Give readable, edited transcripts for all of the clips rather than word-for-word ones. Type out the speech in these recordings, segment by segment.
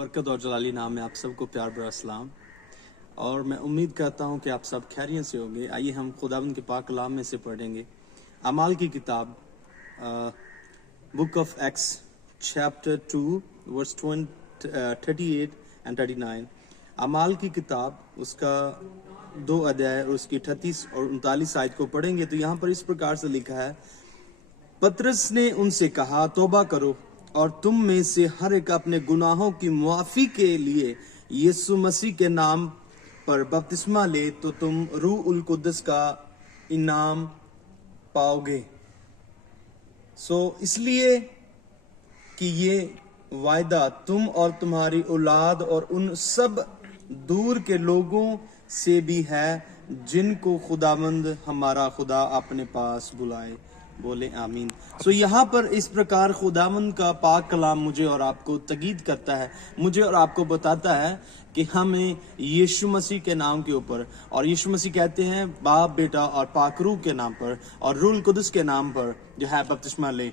बरकत और जलाली नाम में आप सबको प्यार भरा सलाम। और मैं उम्मीद करता हूँ कि आप सब खैरियत से होंगे। आइए हम खुदावंद के पाक कलाम में से पढ़ेंगे अमाल की किताब book of Acts chapter 2 verse 38 and 39। अमाल की किताब उसका 2 अध्याय और उसकी 38 और 39 आयत को पढ़ेंगे तो यहाँ पर इस प्रकार से लिखा है, पतरस ने उनसे कहा, तौबा करो और तुम में से हर एक अपने गुनाहों की मुआफी के लिए यीशु मसीह के नाम पर बपतिस्मा ले तो तुम रूह उल कुद्दस का इनाम पाओगे। इसलिए कि ये वायदा तुम और तुम्हारी औलाद और उन सब दूर के लोगों से भी है जिनको खुदावंद हमारा खुदा अपने पास बुलाए। बोले आमीन। यहाँ पर इस प्रकार खुदावंद का पाक कलाम मुझे और आपको तकीद करता है, मुझे और आपको बताता है कि हमें यीशु मसीह के नाम के ऊपर, और यीशु मसीह कहते हैं बाप बेटा और पाक रूह के नाम पर और रूह कुदस के नाम पर जो है बपतिस्मा ले।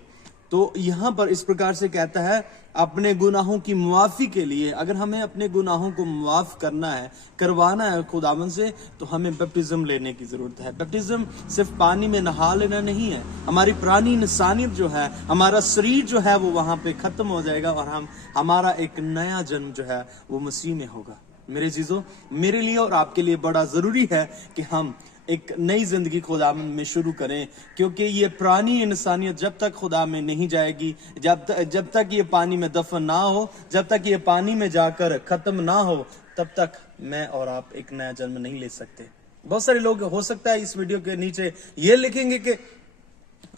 तो यहाँ पर इस प्रकार से कहता है अपने गुनाहों की मुआफी के लिए, अगर हमें अपने गुनाहों को मुआफ करना है, करवाना है खुदावन से, तो हमें बैप्टिज्म लेने की जरूरत है। बैप्टिज्म सिर्फ पानी में नहा लेना नहीं है, हमारी पुरानी इंसानियत जो है, हमारा शरीर जो है वो वहां पे खत्म हो जाएगा और हमारा एक नया जन्म जो है वो मसीह में होगा। मेरे जीजों, मेरे लिए और आपके लिए बड़ा जरूरी है कि हम एक नई जिंदगी खुदा में शुरू करें, क्योंकि ये पुरानी इंसानियत जब तक खुदा में नहीं जाएगी, जब तक ये पानी में दफन ना हो, जब तक ये पानी में जाकर खत्म ना हो, तब तक मैं और आप एक नया जन्म नहीं ले सकते। बहुत सारे लोग हो सकता है इस वीडियो के नीचे ये लिखेंगे कि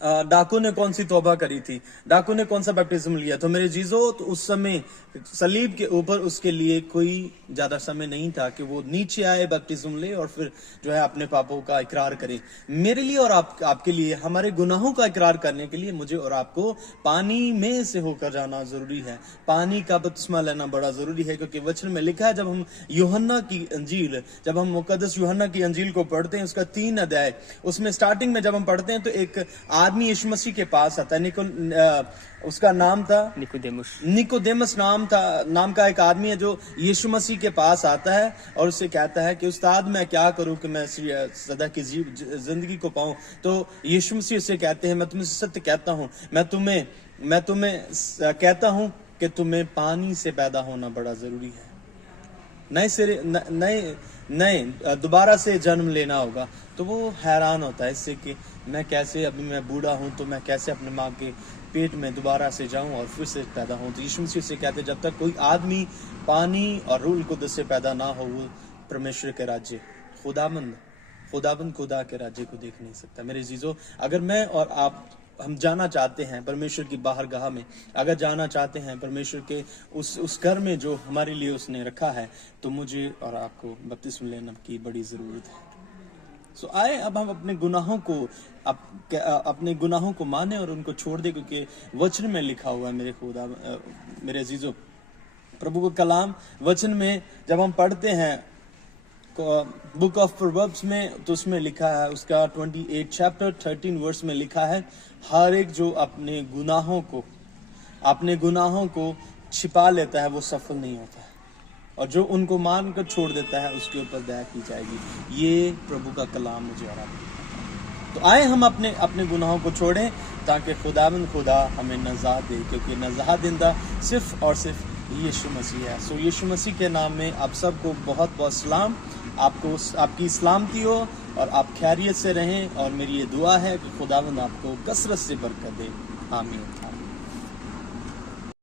डाकू ने कौन सी तौबा करी थी, डाकू ने कौन सा बैप्टिज्म लिया। तो मेरे जीजो, तो उस समय सलीब के ऊपर उसके लिए कोई ज्यादा समय नहीं था कि वो नीचे आए, बैप्टिज्म ले और फिर जो है अपने पापों का इकरार करे। मेरे लिए और आपके लिए हमारे गुनाहों का इकरार करने के लिए मुझे और आपको पानी में से होकर जाना जरूरी है। पानी का बपतिस्मा लेना बड़ा जरूरी है, क्योंकि वचन में लिखा है, जब हम यूहन्ना की अंजील, जब हम मुकद्दस यूहन्ना की अंजील को पढ़ते हैं, उसका 3 अध्याय, उसमें स्टार्टिंग में जब हम पढ़ते हैं तो एक आदमी यीशु मसीह के पास आता है। उसका नाम था निकोदेमस नाम का एक आदमी है जो यीशु मसीह के पास आता है और उससे कहता है कि उस्ताद मैं क्या करूं कि मैं सदा की जिंदगी को पाऊं। तो यीशु मसीह उससे कहते हैं, मैं तुम्हें सत्य कहता हूं, मैं तुम्हें कहता हूं कि तुम्हें पानी से पैदा होना बड़ा जरूरी है, नए दोबारा से जन्म लेना होगा। तो वो हैरान होता है इससे कि मैं कैसे, अभी मैं बूढ़ा हूं तो मैं कैसे अपने माँ के पेट में दोबारा से जाऊं और फिर से पैदा हूं। तो यीशु मसीह से कहते हैं, जब तक कोई आदमी पानी और रूह कुद्दस से पैदा ना हो, वो परमेश्वर के राज्य, खुदाबंद खुदा के राज्य को देख नहीं सकता। मेरे जीजो, अगर मैं और आप हम जाना चाहते हैं परमेश्वर की बाहरगाह में, अगर जाना चाहते हैं परमेश्वर के उस घर में जो हमारे लिए उसने रखा है, तो मुझे और आपको बपतिस्मा लेने की बड़ी जरूरत है। आए अब हम अपने गुनाहों को माने और उनको छोड़ दे, क्योंकि वचन में लिखा हुआ है मेरे अजीजों, प्रभु का कलाम वचन में जब हम पढ़ते हैं बुक ऑफ प्रोवर्ब्स में, तो उसमें लिखा है, उसका 28 चैप्टर 13 वर्स में लिखा है, हर एक जो अपने गुनाहों को छिपा लेता है वो सफल नहीं होता है, और जो उनको मान कर छोड़ देता है उसके ऊपर दया की जाएगी। ये प्रभु का कलाम मुझे और आपको। तो आए हम अपने गुनाहों को छोड़ें ताकि खुदा हमें नजात दे, क्योंकि नजात देंदा सिर्फ और सिर्फ यीशु मसीह है। यीशु मसीह के नाम में आप सबको बहुत बहुत सलाम, आपकी सलामती हो और आप खैरियत से रहें। और मेरी ये दुआ है कि खुदावंद आपको कसरत से बरकत दे। आमीन।